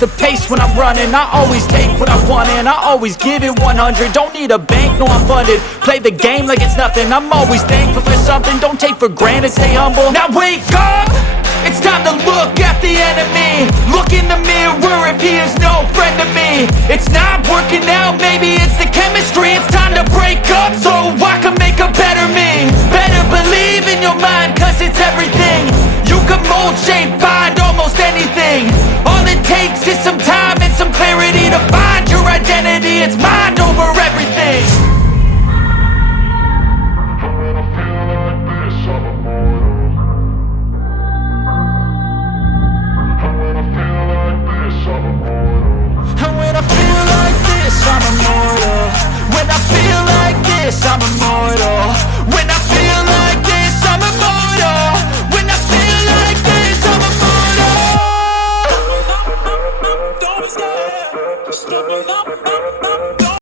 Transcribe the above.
the pace when I'm running. I always take what I want and I always give it 100. Don't need a bank, no I'm funded. Play the game like it's nothing. I'm always thankful for something. Don't take for granted, stay humble. Now wake up! It's time to look at the enemy. Look in the mirror if he is no friend to me. It's not working out, maybe it's the chemistry. It's time to break up so I can make a better me. Better believe in your mind, cause it's everything. You can mold, shape, find almost anything. All it takes is some time and some clarity to find your identity. It's mind over everything. I'm immortal. When I feel like this, I'm immortal. When I feel like this, I'm immortal. When I feel like this, I'm immortal. Don't be scared. Just